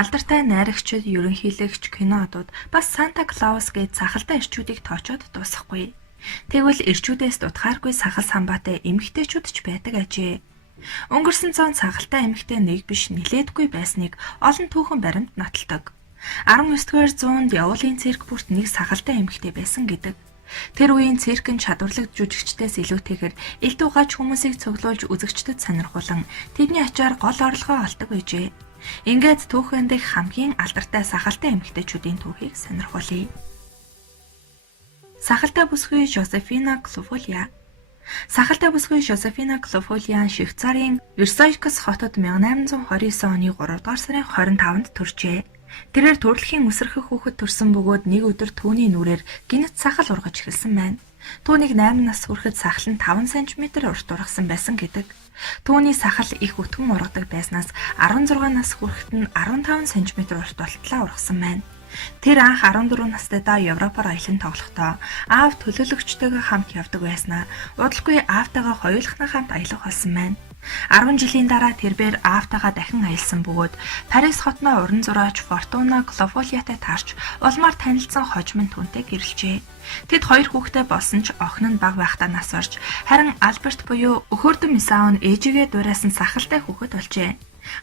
Алдартай найрагчид, ерөнхийлөгч, кинодууд бас Санта Клаус гээд сахалтай ирчүүдийг тоочоод дуусахгүй. Тэгвэл ирчүүдээс дутхааргүй сахал самбаатай эмэгтэйчүүд ч байдаг ажээ. Өнгөрсөн зуун сахалтай эмэгтэй нэг биш нилээдгүй байсныг олон түүхэн баримт нотолдог. 19-р зуунд явуулын цирк бүрт нэг сахалтай эмэгтэй байсан гэдэг. Тэр үеийн цирк нь чадварлаг жүжигчдээс илүүтэйгээр элдв гаж хүмүүсийг цуглуулж үзэгчдэд сонирхуулан тэдний ачаар гол орлогоо олдог байжээ. Ингээд түүхэн дэх хамгийн алдартай сахалтай эмэгтэйчүүдийн түүхийг сонирхуулъя. Сахалтай бүсгүй Жозефина Клофолиа. Сахалтай бүсгүй Жозефина Клофолиа Швейцарын Версайкс хотод 1829 оны 3 дугаар сарын 25-нд төржээ. Тэрээр төрөлхийн үсрэхэх хүүхэд төрсөн бөгөөд нэг өдөр түүний нүрээр гинэт сахал ургаж эхэлсэн байна. Түүнийг 8 нас хүрэхэд сахал нь 5 см урт ургасан байсан гэдэг. Түүний сахал их өтгөн ургадаг байснаас 16 нас хүрэхэд нь 15 см урт болтлоо ургасан байна. Тэр анх 14 настайдаа Европоор аялан тоглохдоо аав төлөөлөгчтэйгээ хамт явдаг байснаа удалгүй аавтайгаа хоёулахнаа хамт аялах болсон байна. 10 жилийн дараа тэрээр аавтайгаа дахин аялсан бөгөөд Парис хотноо уран зураач Фортуна Клофолиатай таарч улмаар танилцсан хожим нь түүнтэй гэрэлжээ. Тэд хоёр хүүхэдтэй болсон ч охин нь бага байхдаа нас орж харин Альберт буюу өхөөрдөн Мисаун ээжигээ дуурайсан сахалтай хүүхэд болжээ.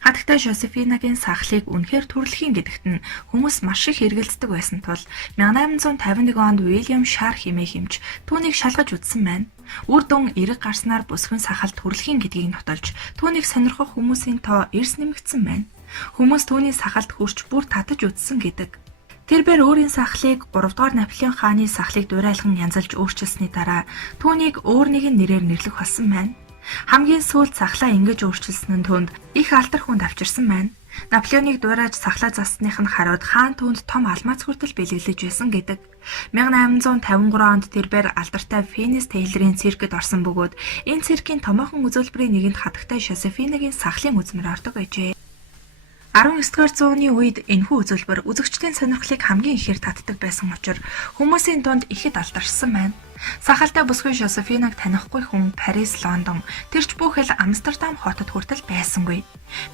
Хатагтай Жозефинагийн сахлыг үнэхээр төрөлхийн гэдэгт нь хүмүүс маш их эргэлздэг байсан тул 1851 онд Уильям Шар хэмээх эмч түүнийг шалгаж үзсэн байна. Үр дүн эрэг гарснаар бүсгүйн сахал төрөлхийн гэдгийг нотолж түүнийг сонирхох хүмүүсийн тоо эрс нэмэгдсэн байна. Хүмүүс түүний сахалд хүрч бүр татаж үзсэн гэдэг. Тэрээр өөрийн сахлыг 3 дугаар Наполеон хааны сахлыг дуурайлан янзалж өөрчилсөний дараа түүнийг өөр нэгэн нэрээр нэрлэх болсон байна. Хамгийн сүүлд сахлаа ингэж өөрчилсөн нь түүнд их алдар хүнд авчирсан байна. Наполеоныг дуурайж сахлаа зассных нь харууд хаан түүнд том алмаз хүртэл бэлэглэж байсан гэдэг. 1853 онд тэрээр алдартай Фенис Тейлорын циркэд орсон бөгөөд энэ циркийн томоохон үзүүлбэрийн нэгэнд хатагтай Жозефинагийн сахлын үзмэр ордог байжээ. 19-р зууны үед энэхүү үзүүлбэр үзэгчдийн сонирхлыг хамгийн ихээр татдаг байсан учраас хүмүүсийн дунд ихэд алдаршсан байна. Сахалтай бүсгүй Жозефинаг танихгүй хүн Парис, Лондон, тэрч бүхэл Амстердам хотод хүртэл байсангүй.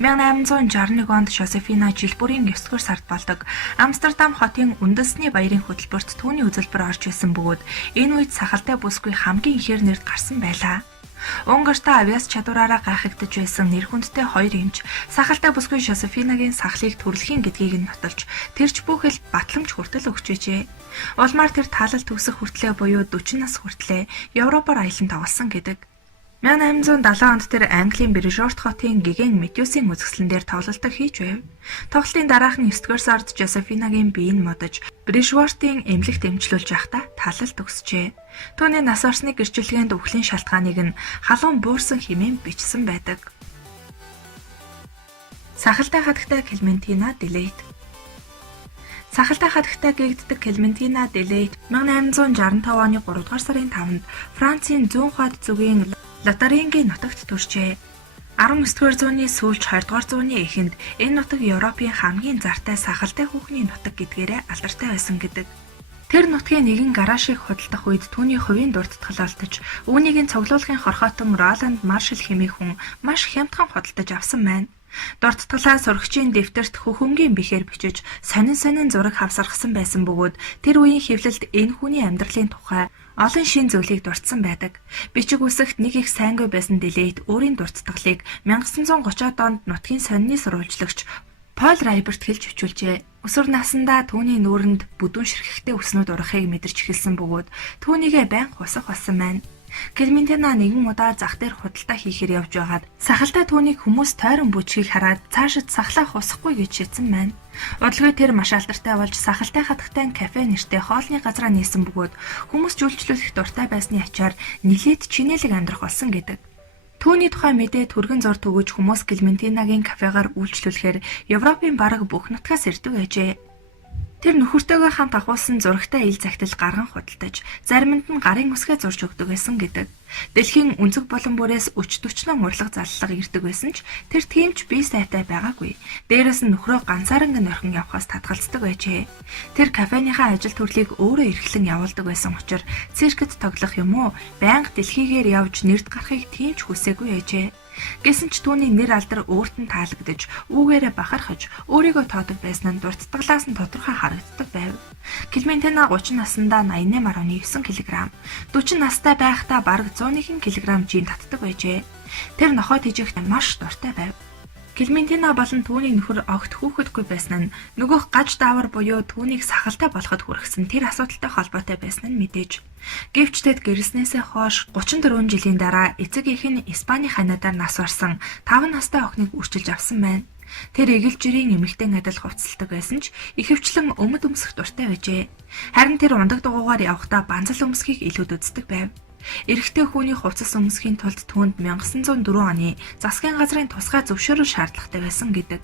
1861 онд Жозефина жил бүрийн 9-р сард болдог Амстердам хотын үндэсний баярын хөтөлбөрт түүний үзүүлбэр орж исэн бөгөөд энэ үед сахалтай бүсгүй хамгийн ихээр нэрд гарсан байлаа. Унгартай авиас чадвараараа гайхагдж байсан нэр хүндтэй хоёр эмч сахалтай бүсгүй Жозефинагийн сахлыг төрөлхийн гэдгийг нь нотолж тэрч бүхэл батламж хүртэл өгчээжээ. Улмаар тэр таалал төгсөх хүртлээр буюу 40 нас хүртлээр Европоор аялан тоглосон гэдэг. 1870 онд тэр Английн Брешорт хотын Гиген Метюсийн үзэсгэлэн дээр тоглолтог хийж байв. Тоглолтын дараахан 9-р сард Жозефинагийн биеийг модож Брешвортын эмнэлэгт эмчлүүлж байхдаа таалал төгсжээ. Түүний нас орсны гэрчлэгээнд өвхлийн шалтгааныг нь халуун буурсан хэмээн бичсэн байдаг. Сахалтай хатагтай Клементина Делейт. Сахалтай хатагтай гэгддэг Клементина Делейт 1865 оны 3 дугаар сарын 5-нд Францын зүүн хойд зүгийн Лотарингийн нутагт төржээ. 19-р зууны сүүлч 20-р зууны эхэнд энэ нутаг Европын хамгийн зартай сахалтай хүүхний нутаг гэдгээрээ алдартай байсан гэдэг. Тэр нутгийн нэгэн гаражийг худалдах үед түүний хувийн дурдтгал олдож, үүнийг цуглуулгын хорхоотон Роланд Маршал хэмээх хүн маш хямдхан худалдаж авсан байна. Дурдтгалаа сурагчийн дэвтэрт хөхөмгийн бихээр бичиж, сонин зураг хавсаргасан байсан бөгөөд тэр үеийн хэвлэлд энэ хүний амьдралын тухай олон шин зүйлийг дурдсан байдаг. Бичиг үсэгт нэг их сайнгүй байсан Делейт өөрийн дурдтгалыг 1930-ад онд нутгийн сонины сурвалжлагч Пол Райберт хэлж өчүүлжээ. Өсвөр насндаа түүний нүүрэнд бүдүүн ширхэгтэй үснүүд урахыг мэдэрч эхэлсэн бөгөөд түүнийгээ байнга хусах болсон байна. Клементина нэгэн удаа зах дээр худалдаа хийхээр явж байгаад сахалтай түүнийг хүмүүс тойрон бүчгийг хараад цаашид сахлаа хусахгүй гэж шийдсэн байна. Удалгүй тэр маш алдартай болж сахалтай хатагтай кафе нэртэй хоолны газраа нээсэн бөгөөд хүмүүс жүлжлүүлэх дуртай байсны ачаар нилээд чинэлэг амьдрах болсон гэдэг. Түүний тухай мэдээ түргэн зур төгөж хүмүүс Клементинагийн кафегаар үйлчлүүлэхээр Европын бараг бүх нутгаас ирдэг ажээ. Тэр нөхөртөөгөө хамт ахуулсан зурагтай ил захидал гарган худалдаж, заримд нь гарын үсгээ зурж өгдөг байсан гэдэг. Дэлхийн өнцөг болон бүрээс өч-төчнөн урлаг заллага ирдэг байсан ч тэр тиймч бие сайтай байгаагүй. Дээрээс нь нөхрөө ганцаараа нөрхөн явхаас татгалздаг байжээ. Тэр кафеныхаа ажил төрлийг өөрөө эрхлэн явуулдаг байсан учраас циркэд тоглох юм уу, байнга дэлхийгээр явж нэрд гарахыг тиймч хүсээгүй байжээ. Гэсэн ч түүний нэр алдар өөрт нь таалагдж, үүгээрээ бахархаж, өөрийгөө тоодог байсан нь дурдтаглаас нь тодорхой харагддаг байв. Клементина 30 наснда 88.9 кг, 40 настай байхдаа бараг 101 кг жин татдаг байжээ. Тэр нохой тэжихт маш дуртай байв. Клементина болон түүний нөхөр огт хүүхэдгүй байсан нь нөгөөх гаж даавар буюу түүнийг сахалтай болоход хүргэсэн тэр асуудалтай холбоотой байсан нь мэдээж. Гэвч тэд гэрэлснээсээ хойш 34 жилийн дараа эцэг эх нь Испани ханадаар нас барсан 5 настай охиныг үрчилж авсан байна. Тэр эгэл жирийн эмэгтэй адил хувцалдаг байсан ч ихэвчлэн өмд өмсөх дуртай байжээ. Харин тэр ундаг дугуугаар явахдаа банзал өмсөхийг илүүд үздэг байв. Эрэгтэй хүний хувцас өмсөхийн тулд түүнд 1904 оны засгийн газрын тусгай зөвшөөрөл шаардлагатай байсан гэдэг.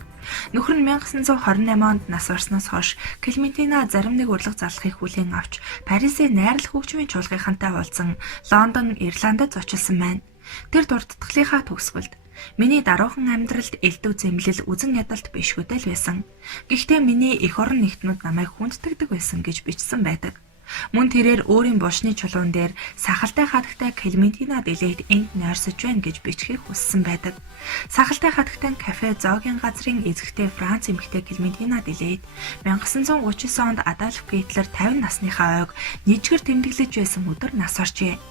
Нөхөр нь 1928 онд нас барснаас хойш Клементина зарим нэг урлаг залхахыг хүлээн авч Парисын найрал хөгжмийн чуулгантай уулзсан Лондон, Ирландд зочилсан байна. Тэр дурдтгалынхаа төгсгөлд миний даруухан амьдралд элдв зэмлэл үзен ядалт бишгүүдэл байсан. Гэхдээ миний эх орон нэгтнүүд намайг хүндтгэдэг байсан гэж бичсэн байдаг. Мөн тэрээр өөрийн булшны чулуун дээр сахалтай хатагтай Клементина Делейт энд нойрсож байна гэж бичгийг хүссэн байдаг. Сахалтай хатагтай кафе зоогийн газрын эзэгтэй Франц эмэгтэй Клементина Делейт 1939 онд Адольф Гитлер 50 насныхаа ойг нийчгэр тэмдэглэж байсан өдөр нас баржээ.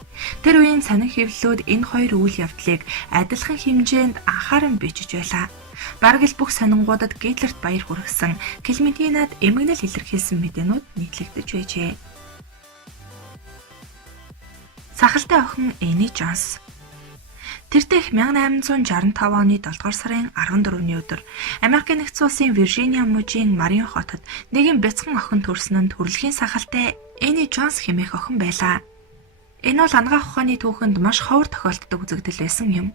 Тэр үеийн сонин хэвлэлүүд энэ хоёр үйл явдлыг адилхан хэмжээнд анхааран бичиж байлаа. Бараг л бүх сонингуудад Гитлерт баяр хүргэсэн Клементинад эмгэнэл илэрхийлсэн мэдээнүүд нийтлэгдэж байжээ. Сахалтай охин Эни Джонс. Тэртех 1865 оны 7 дугаар сарын 14-ний өдөр Америкийн нэгдсэн улсын Виржиниа мужийн Марион хотод нэгэн бяцхан охин төрсөн нь төрөлхийн сахалтай Эни Джонс хэмээх охин байлаа. Энэ бол анагаах ухааны түүхэнд маш ховор тохиолддог үзэгдэл байсан юм.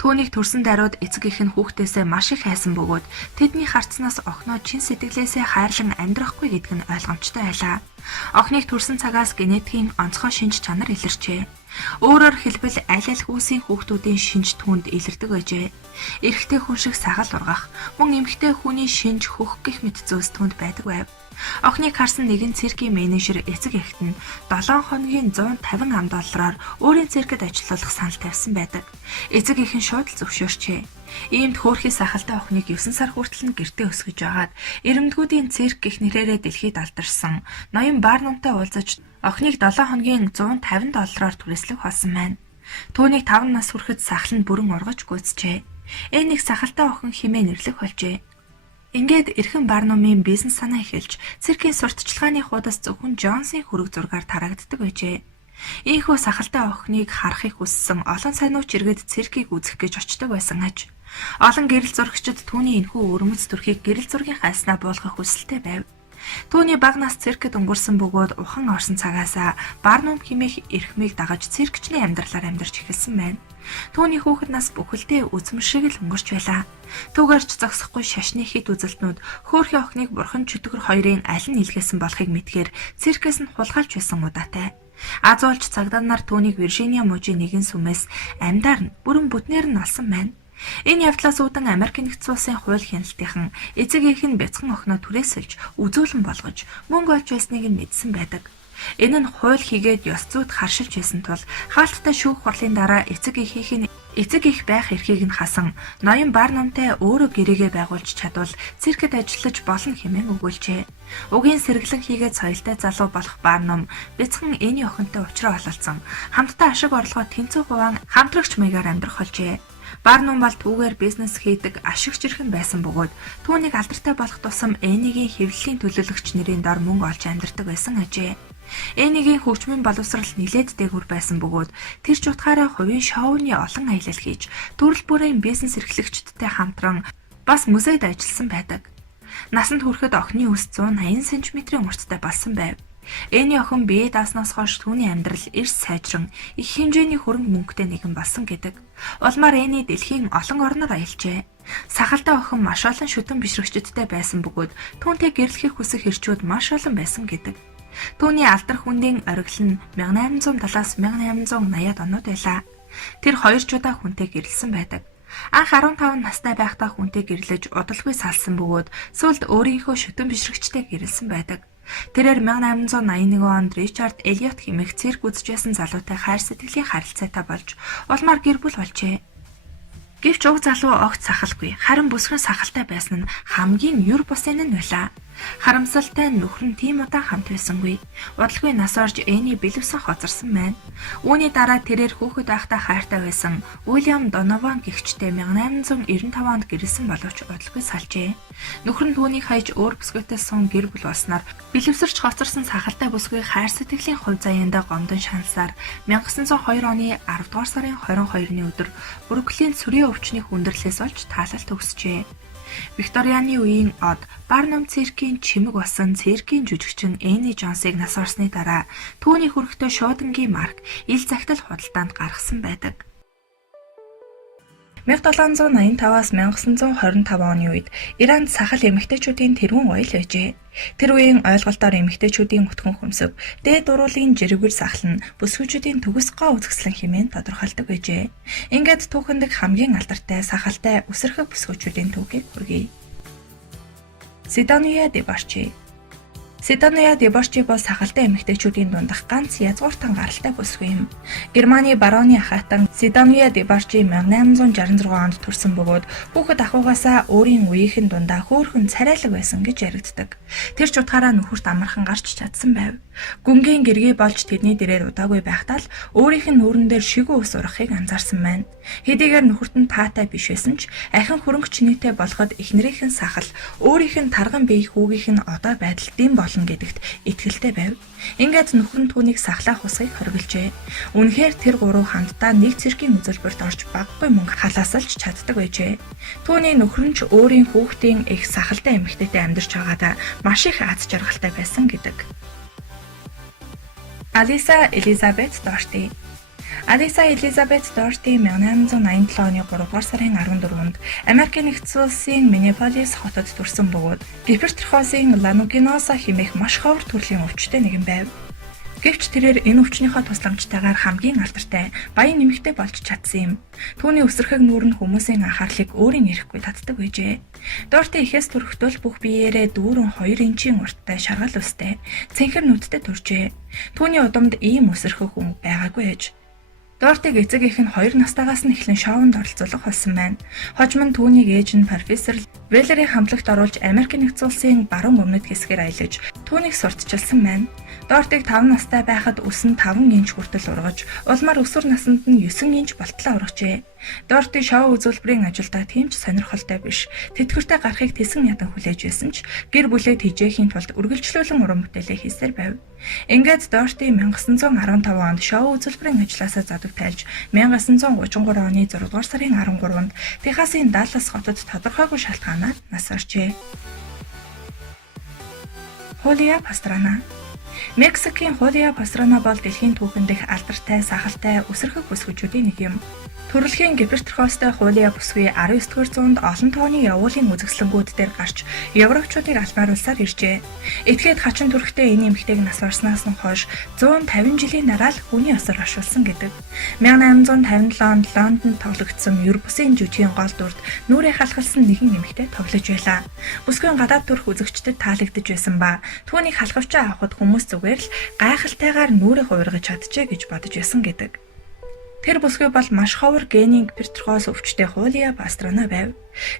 Түүнийг төрсөн даруйд эцэг эх нь хүүхдээсээ маш их хайсан бөгөөд тэдний харцнаас охиноо чин сэтгэлээсээ хайрлан амьдрахгүй гэдг нь ойлгомжтой байлаа. Охиныг төрсөн цагаас генетикийн онцгой шинж чанар илэрчээ. Өөрөөр хэлбэл аль аль хүүсийн хүүхдүүдийн шинж түүнд илэрдэг байжээ. Эрэгтэй хүн шиг сагал ургах, мөн эмэгтэй хүний шинж хөх гэх мэт зүйлс түүнд байдаг байв. Охиныг харсан нэгэн циркийн менежер эцэг эхт нь 7 хоногийн $150 өөрийн циркэд ажиллах санал тавьсан байдаг. Эцэг эх нь шууд л зөвшөөрчээ. Иймд хөөрхий сахалтай охиныг 9 сар хүртэл нь гэртээ өсгөж агаад эрэмдгүүдийн цирк гэх нэрээрээ дэлхийд алдарсан ноён Барнумтай уулзаж охиныг 7 хоногийн $150 түрээслэх болсон байна. Түүнийг 5 нас хүрэхэд сахал нь бүрэн ургаж гүйцжээ. Энийг сахалтай охин хэмээн нэрлэх болжээ. Ингээд эрхэм Барнумын бизнес санаа эхэлж циркийн сурталчилгааны хуудас зөвхөн Джонсын хүрэг зургаар тарагддаг байжээ. Ийхүү сахалтай охиныг харахыг хүссэн олон сайнууч иргэд циркийг үзэх гэж очдог байсан аж. Олон гэрэл зурагчид түүний энэхүү өрмөц төрхийг гэрэл зургийн хайснаа буулгах хүсэлтэй байв. Түүний бага нас циркэд өнгөрсөн бөгөөд ухан орсон цагаасаа Барнум хэмээх эрхмийг дагаж циркчний амьдралаар амьдарч эхэлсэн байна. Түүний хүүхэд нас бүхэлдээ үзмэр шиг л өнгөрч байлаа. Түүгээрч зогсохгүй шашны хит үзэлтнүүд хөөрхий охиныг бурхан чөтгөр хоёрын аль нь илгээсэн болохыг мэдгээр циркээс нь хулгайлж байсан удаатай. Аз уулж цагдаа нар түүнийг Виржиниа мужийн нэгэн сүмээс амьдаар нь бүрэн бүтнээр нь олсон байна. Энэ явдлаас үүдэн Америкийн нэгдсэн улсын хууль хяналтынхан эцэг эх нь бяцхан охиноо түрээсэлж үзүүлэн болгож мөнгө олж байсныг нь мэдсэн байдаг. Энэ нь хууль хийгээд ёс зүйд харшилж байсан тул хаалттай шүүх хурлын дараа эцэг эх байх эрхийг нь хасан ноён Барнумтай өөрөө гэрээгээ байгуулж чадвал циркэд ажиллаж болно хэмээн өгүүлжээ. Угийн сэргэлэн хийгээд соёлтой залуу болох Барнум бяцхан Эни охинтой уулзраа ололцсон. Хамтдаа ашиг орлогоо тэнцүү хувиан хамтрагч маягаар амьдрах болжээ. Барнум бол түүгээр бизнес хийдэг ашигч ирхэн байсан бөгөөд түүнийг алдартай болох тусам Энигийн хэвлэлийн төлөөлөгч нэрийн дор мөнгө олж амьдардаг байсан ажээ. Энигийн хөгжмийн боловсрал нилээд дээгүүр байсан бөгөөд тэр ч утгаараа хувийн шоуны олон аялал хийж төрөл бүрийн бизнес эрхлэгчдтэй хамтран бас музейд ажилласан байдаг. Насанд хүрэхэд охины өс 180 см-ийн урттай болсон байв. Эни охин бие дааснаас хойш түүний амьдрал эрс сайжран их хэмжээний хөрөнгө мөнгөтэй нэгэн болсон гэдэг. Улмаар Эни дэлхийн олон орноор аялжээ. Сахалтай охин маш олон шүтэн бишрэгчдтэй байсан бөгөөд түүнтэй гэрлэхийг хүсэх эрчүүд маш олон байсан гэдэг. Түүний алдар хүндийн оргил нь 1870-аас 1880-ад онууд байлаа. Тэр 2 жудаа хүнтэй гэрлсэн байдаг. Анх 15 настай байхдаа хүнтэй гэрлэж удалгүй салсан бөгөөд сүүлд өөрийнхөө шүтэн бишрэгчтэй гэрлсэн байдаг. Тэрээр 1881 онд Ричард Элиот хэмээх цирк үзэж байсан залуутай хайр сэтгэлийн харилцаатай болж улмаар гэр бүл болжээ. Гэвч уг залуу огт сахалгүй. Харин бүсгэн сахалтай байсан нь хамгийн юр бусын нь байлаа. Харамсалтай нь нөхөр нь тийм удаан хамт байсангүй. Удалгүй нас орж Энни бэлэвсэн хоцорсон байна. Үүний дараа тэрээр хүүхэд байхдаа хайртай байсан Уильям Донован гэгчтэй 1895 онд гэрэлсэн боловч удалгүй салжээ. Нөхөр нь түүнийг хаяж өөр бүсгүйтэй сун гэр бүл болсноор бэлэвсэрч хоцорсон сахалтай бүсгүй хайр сэтгэлийн хувь заяанда гомдон шаналсаар 1902 оны 10 дугаар сарын 22-ны өдөр Бруклийн цэрийн өвчний хүндрэлээс олж таалал төгсжээ. Викторианы үеийн од Барнум циркийн чимэг болсон циркийн жүжигчин Энни Джонсыг нас орсны дараа түүний хүрэгтэй шуудангийн марк ил захидал худалдаанд гаргасан байдаг. 1785-аас 1925 оны үед Иранд сахал эмэгтэйчүүдийн тэргүүн оёл байжээ. Тэр үеийн ойлголтоор эмэгтэйчүүдийн өтгөн хөмсөв, дээд уруулын жирэгэр сахал нь бүсгүйчүүдийн төгс гоо үзэсгэлэн хэмээн тодорхойлдог байжээ. Ингээд түүхэнд хамгийн алдартай сахалтай үсэрхэг бүсгүйчүүдийн түүхийг хүргэе. Сидония Дебарчи. Сидония Дебарчи бол сахалтай эмэгтэйчүүдийн дундах ганц язгууртан гаралтай бүсгүй юм. Германы барооны ахайтан Сидония Дебарчи 1866 онд төрсөн бөгөөд хүүхэд ахуйгаасаа өөрийн үеийнхэн дундаа хөөрхөн царайлаг байсан гэж яригддаг. Тэр ч утгаараа нөхөрт амархан гарч чадсан байв. Гүнгийн гэргий болж тэдний дээрээ удаагүй байхдаа л өөрийнх нь нүүрэн дээр шигүү ус урахыг анзаарсан байна. Хэдийгээр нөхөрт нь таатай биш байсан ч ахин хөрөнгөч нийтэд болоход эхнэрийнх нь сахал, өөрийнх нь тарган бие хүүгийнх нь одоо байдалд дэм болно гэдэгт итгэлтэй байв. Ингээд нөхөр нь түүнийг сахлах усыг хориглжээ. Үнэхээр тэр гурав хамтдаа нэг циркийн үзүүлбэрт орж баггүй мөнгө халаасалж чаддаг байжээ. Түүний нөхөр нь ч өөрийн хүүхдийн их сахалтай эмэгтэйтэй амьдарч байгаадаа маш их аз жаргалтай байсан гэдэг. Алиса Элизабет Дорти. Алиса Элизабет Дорти 1887 оны 3 дугаар сарын 14-нд Америкийн нэгдсэн улсын Миннеаполис хотод төрсэн бөгөөд гипертрофосын ланугиноса хэмээх маш ховор төрлийн өвчтэй нэгэн байв. Гэвч тэрээр энэ өвчнийхөө тусламжтайгаар хамгийн алдартай баян нэмэгтэй болж чадсан юм. Түүний өсөрхөг нүүр нь хүмүүсийн анхаарлыг өөрийн эрэхгүй татдаг байжээ. Дорти ихээс төрөхдөө бүх биеэрээ дүүрэн 2 инчийн урттай шаргал өстэй, цэнхэр нүдтэй төржээ. Түүний удамд ийм өсөрхөг хүн байгаагүй ээж. Дортиг эцэг эх нь 2 настайгаас нь эхлэн шоунд оролцуулах болсон байна. Хожим нь түүнийг ээж нь профессор Веллерийн хамтлагт оруулж Америкийн нэгдсэн улсын баруун өмнөд хэсгээр аялаж түүнийг сурталчилсан байна. Дортиг 5 настай байхад өс нь 5 инч хүртэл ургаж, улмаар өсвөр наснд нь 9 инч болтлоо ургажээ. Дорти шоу үзүүлбэрийн ажилдаа тийм ч сонирхолтой биш. Тэтгэвртэй гарахыг тэсэн ядан хүлээж байсан ч гэр бүлээ тэжээхийн тулд үргэлжлүүлэн уран бүтээлээ хийсээр байв. Ингээд Дорти 1915 онд шоу үзүүлбэрийн ажилласаа задаг тайлж 1933 оны 6 дугаар сарын 13-нд Техасын Даллас хотод тодорхойгүй шалтгаанаар нас оржээ. Хулиа Пастрана. Мексикийн Хулиа Пастрана бол дэлхийн түүхэнд их алдартай сахалтай үсэрхэг бүсгүйчүүдийн нэг юм. Төрөлхийн гипертрофостой Хулиа бүсгүй 19-р зуунд олон тооны явуулын үзэсгэлэнгүүд дээр гарч европчуудыг албааруулсаар иржээ. Этгээд хачин төрхтэй энэ эмэгтэйг нас орсноос нь хойш 150 жилийн дараа л хүний осоор оршуулсан гэдэг. 1857 онд Лондонд тоглогдсон Европын жүжигчийн гол дүрд нүрээ халахлсан нэгэн эмэгтэй тоглож байлаа. Бүсгүйн гадаад төрх үзэгчдэд таалагдж байсан ба түүнийг халахвчаа авахд хүмүүс зүгээр л гайхалтайгаар нүрээ хувиргаж чадчихэ гэж бодож байсан гэдэг. Тэр бүсгүй бол маш ховор генийн гипертрофос өвчтэй Хулиа Пастрана байв.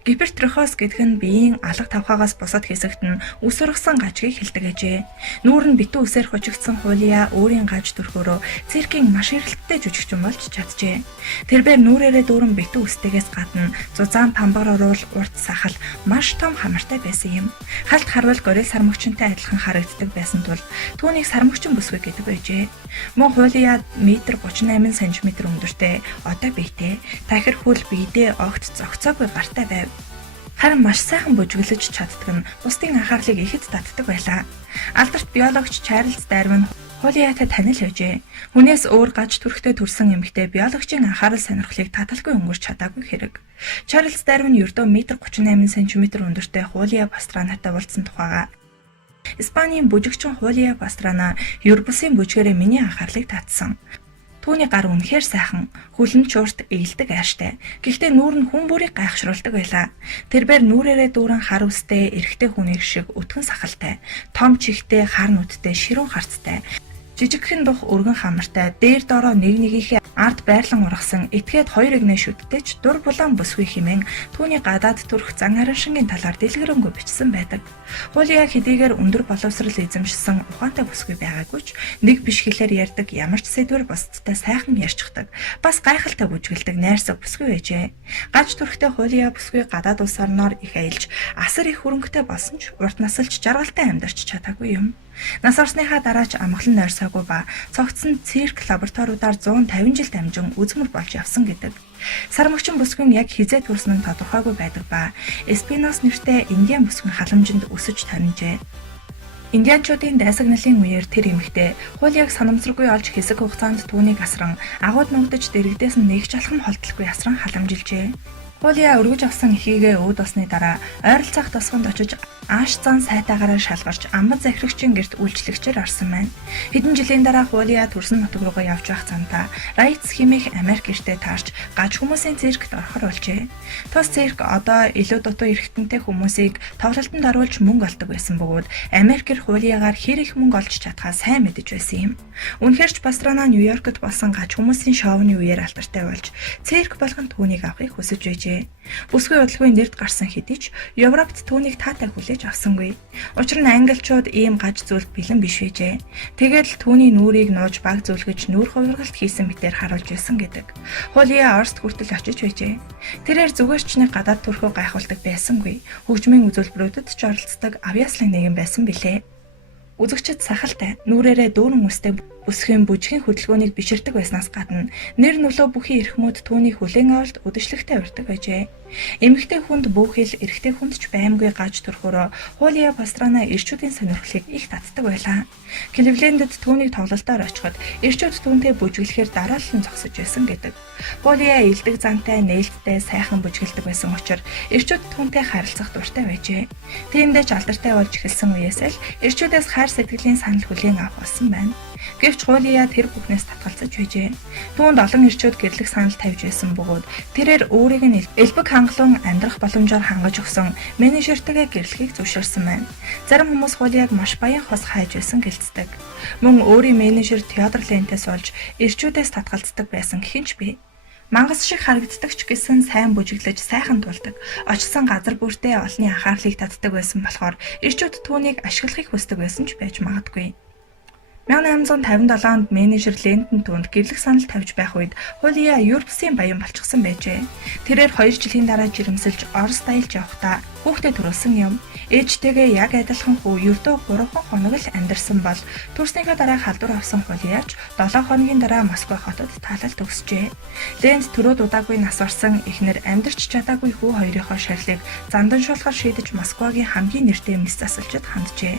Гипертрофос гэдэг нь биеийн алга тавхаагаас бусад хэсэгт нь үс ургасан гажгийг хэлдэг ажээ. Нүүр нь битүү үсээр хожигдсан Хулиа өөрийн гаж төрхөөрөө циркийн маш эрэлттэй жүжигчин болж чаджээ. Тэрээр нүрээрээ дүүрэн битүү үстэйгээс гадна зузаан памбар оруул урт сахал маш том хамартай байсан юм. Халт харвал горил сармөгчөнтэй адилхан харагддаг байсан тул түүнийг сармөгчин бүсгүй гэдэг байжээ. Мөн Хулиа 1.38 см өндөртэй, одоо биетэй, тахир хөл биедээ огт зогцоогүй гартай байв. Харин маш сайхан бүжиглэж чаддаг нь бусдын анхаарлыг ихэд татдаг байлаа. Алдарт биологч Чарльз Дарвин Хулиатай танил байжээ. Хүнээс өөр гаж төрхтэй төрсэн эмэгтэй биологчийн анхаарал сонирхлыг таталгүй өнгөрч чадаагүй хэрэг. Чарльз Дарвин ердөө 1.38 см өндөртэй Хулиа Пастранатай уулзсан тухайга Испанийн бүжигчин Хулиа Пастрана Европын бүжгээрээ миний анхаарлыг татсан. Түүний гар үнэхээр сайхан, хөлн чурт ээлдэг ааштай. Гэхдээ нүүр нь хүн бүрийг гайхшруулдаг байлаа. Тэрээр нүрээрээ дүүрэн хар үстэй, эрэгтэй хүний шиг өтгөн сахалтай, том чихтэй, хар нүдтэй, ширүүн харцтай. Жижигхэн дух өргөн хамартай дээр доороо нэгнийхээ ард байрлан ургасан этгээд хоёр игнэ шүтдэж дур булаан бүсгүй химэн түүний гадаад төрх зан араншингийн талаар дэлгэрэнгүй бичсэн байдаг. Хуулиа хэдийгээр өндөр боловсрал эзэмшсэн ухаантай бүсгүй байгаагүй ч нэг биш хэлээр ярьдаг ямар ч сэдвэр бусдтай сайхан ярьчихдаг. Бас гайхалтай бүжгэлдэг найрсаг бүсгүй байжээ. Гаж төрхтэй хуулиа бүсгүй гадаад улс орноор их аялж асар их хөрөнгөтэй болсон ч урт насалж жаргалтай амьдарч чадаагүй юм. Нас орсныхаа дараа ч амгалан нойрсоогүй ба цогцсон цирк лабораториудаар 150 жил дамжин үзмэр болж явсан гэдэг. Сармөгчин бүсгүйн яг хизээ төрсөн нь тодорхойгүй байдаг ба Эспинос нэртэй Индиан бүсгүйн халамжинд өсөж таринжээ. Индианчуудын дайсагналын үеэр тэр эмэгтэй хуулийг санамсаргүй олж хэсэг хугацаанд түүнийг асран агууд ногдож дэрэгдээс нь нэгж алхам холдлогүй асран халамжилжээ. Хуулиа өргөж авсан эхийгээ өөд осны дараа ойролцоох тосгонд очиж ааш зан сайтаагаараа шалгарч амбад захирагчийн гэрт үйлчлэгчээр орсон байна. Хэдэн жилийн дараа хуулиа төрсөн нутаг руугаа явж байх цаантаа Райтс хэмээх Америк гэртээ таарч гаж хүмүүсийн циркт орохор болжээ. Тус цирк одоо илүү дутуу эрхтэнтэй хүмүүсийг тоглолтод оруулж мөнгө олдог байсан бөгөөд Америкэр хуулиагаар хэр их мөнгө олж чадхаа сайн мэдэж байсан юм. Үнэхээр ч Пастрана Нью-Йоркт болсон гаж хүмүүсийн шоуны үеэр алдартай болж цирк болгон түүнийг авахыг хүсэж байжээ. Бүсгүй удалгүй нэрд гарсан хэдий ч Европт түүнийг таатай хүлээж авсангүй. Учир нь англичууд ийм гаж зүйлд бэлэн биш байжээ. Тэгээд л түүний нүрийг нууж баг зүлгэж нүүр хувиргалт хийсэн мэтээр харуулж байсан гэдэг. Хуулиа Оросд хүртэл очиж байжээ. Тэрээр зүгээрч нэг гадаад төрхөө гайхуулдаг байсангүй. Хөгжмийн үзүүлбэрүүдэд ч оролцдог авьяаслын нэгэн байсан билээ. Үзэгчид сахалтай, нүрээрээ дүүрэн үстэй бүсгийн бүжгийн хөдөлгөөнийг биширдэг байснаас гадна нэр нөлөө бүхий эрхмүүд түүний хүлээн авалт үдэшлэгтэй урьдаг байжээ. Эмэгтэй хүнд бүхэл эрэгтэй хүнд ч баймгүй гаж төрхөөрөө хуулиа Пастрана эрчүүдийн сонирхлыг их татдаг байлаа. Кливлендэд түүнийг тоглолтоор очиход эрчүүд түүнтэй бүжиглэхээр дараалан зогсож байсан гэдэг. Хуулиа илдэг зантай, нээлттэй, сайхан бүжгэлдэг байсан учраас эрчүүд түүнтэй харилцах дуртай байжээ. Тиймдээ ч алдартай болж эхэлсэн үеэс л эрчүүдээс хайр сэтгэлийн санал хүлээн авах болсон байна. Гэвч хуулиа тэр бүхнээс татгалзаж байжээ. Түүнд олон эрчүүд гэрлэх санал тавьж байсан бөгөөд тэрээр өөрийг нь элбэг хангалуун амьдрах боломжоор хангаж өгсөн менежертэйгээ гэрлэхийг зөвшөөрсөн байна. Зарим хүмүүс хуулиаг маш баян хос хайж байсан гэлцдэг. Мөн өөрийн менежер Теодор Лентес болж эрчүүдээс татгалздаг байсан гэхинч бий. Мангас шиг харагддаг ч гэсэн сайн бүжиглэж сайхан тулдаг. Очсон газар бүртээ олонний анхаарлыг татдаг байсан болохоор эрчүүд түүнийг ашиглахыг хүсдэг байсан ч байж магадгүй. 1857 онд менежер Лентен түүнд гэрлэх санал тавьж байх үед хуулиа Европсын баян болчихсон байжээ. Тэрээр 2 жилийн дараа жирэмсэлж Орос даялж явахдаа хүүхдэд төрүүлсэн юм. Ээжтэйгээ яг адилхан хүү ердөө 3 хоног л амьдарсан бол төрснийхөө дараа халдвар авсан хуулиач 7 хоногийн дараа Москва хотод таалал төгсжээ. Лент төрөөд удаагүй нас орсон эхнэр амьдарч чадаагүй хүү хоёрынхоо шарилыг занданшуулахар шийдэж Москвагийн хамгийн нэртэй мэс засалчид ханджээ.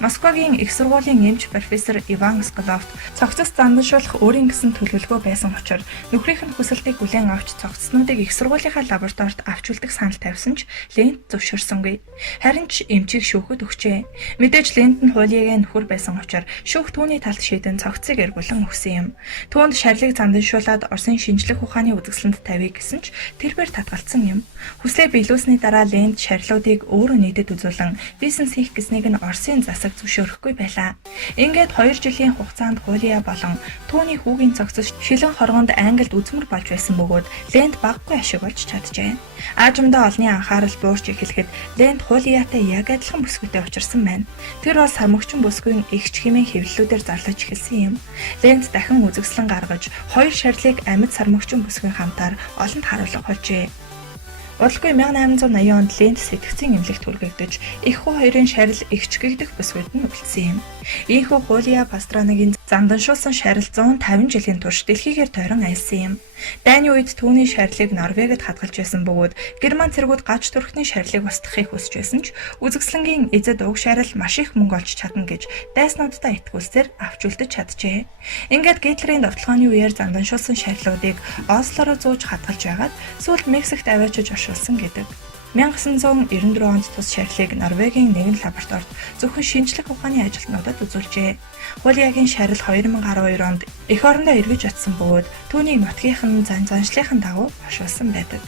Москвагийн их сургуулийн эмч профессор Иван Сколовт цогцос занданшуулах өөрийн гэсэн төлөвлөгөө байсан учраас нөхрийнх нь хүсэлтийг хүлээн авч цогцснуудыг их сургуулийнхаа лабораторид авчулдаг санал тавьсан ч Лент зөвшөөрсөнгүй. Харин ч эмчийг шүүхэд өгчээ. Мэдээж Лент нь хуулиагийн нөхөр байсан учраас шүүх түүний талд шийдэн цогцыг эргүүлэн өгсөн юм. Түүнд шарилыг занданшуулаад Оросын шинжлэх ухааны үзэсгэлэнт тавья гэсэн ч тэрээр татгалцсан юм. Хүслээ биелүүлсний дараа Лент шарилуудыг өөрөө нийтэд үзүүлэн бизнес хийх гэснийг нь Оросын засаг зөвшөөрөхгүй байлаа. Ингээд 2 жилийн хугацаанд хуулиа болон түүний хүүгийн цогцос шилэн хоргонд Англид үзмэр болж байсан бөгөөд Лент баггүй ашиг болж чаджээ. Аажмдаа олонний анхаарал буурч эхлэхэд Лент хуулиатай яг адилхан бүсгүйтэй учирсан байна. Тэр бол сармөгчин бүсгүйн эгч хэмээн хэвлэлүүдээр зарлаж эхэлсэн юм. Лент дахин үзэгслэн гаргаж 2 шарилыг амьд сармөгчин бүсгүйн хамтаар олонд харуулга болжээ. Удалгүй 1880 онд Лент сэтгцийн эмнэлэгт хүргэгдэж их хүү хоёрын шарил эгч гэгдэх бүсгүйд нь үлдсэн юм. Ийхүү хуулиа Пастранагийн занданшуулсан шарил 150 жилийн турш дэлхийгээр тойрон айлсан юм. Дайны үед түүний шарилыг Норвегид хадгалж байсан бөгөөд Герман цэргүүд гаж төрхний шарилыг устгахыг хүсэж байсан ч үзэгслэнгийн эзэд уг шарил маш их мөнгө олж чадна гэж дайснуудаа итгүүлсээр авч үлдэж чаджээ. Ингээд Гитлерийн довтлооны үеэр занданшуулсан шарилуудыг Осло руу зууж хадгалж байгаад сүүлд Мексикт аваачиж оршуулсан гэдэг. 1994 онд тус шарилыг Норвегийн нэгэн лабораторид зөвхөн шинжлэх ухааны ажилтнуудад үзүүлжээ. Хуулиагийн шарил 2012 онд эх орондоо эргэж очсон бөгөөд түүнийг нутгийнхан заншлихын дагуу оршуулсан байдаг.